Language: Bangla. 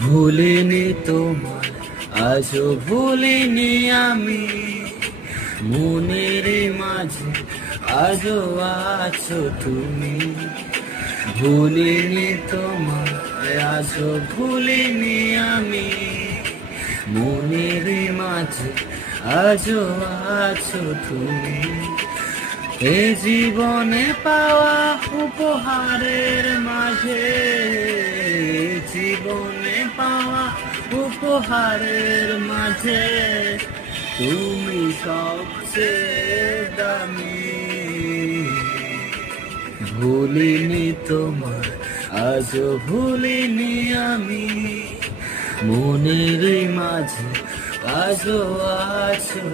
ভুলিনি তোমায়, আজও ভুলিনি আমি। মনের মাঝে আজও আছো তুমি। ভুলিনি তোমায়, আজও ভুলিনি আমি। মনের মাঝে আজও আছো তুমি। এ জীবনে পাওয়া উপহারের মাঝে, জীবনে পাওয়া উপহারের মাঝে তুমি সবচেয়ে দামি। ভুলিনি তোমায়, আজও ভুলিনি আমি। মনের মাঝে আজও আছো।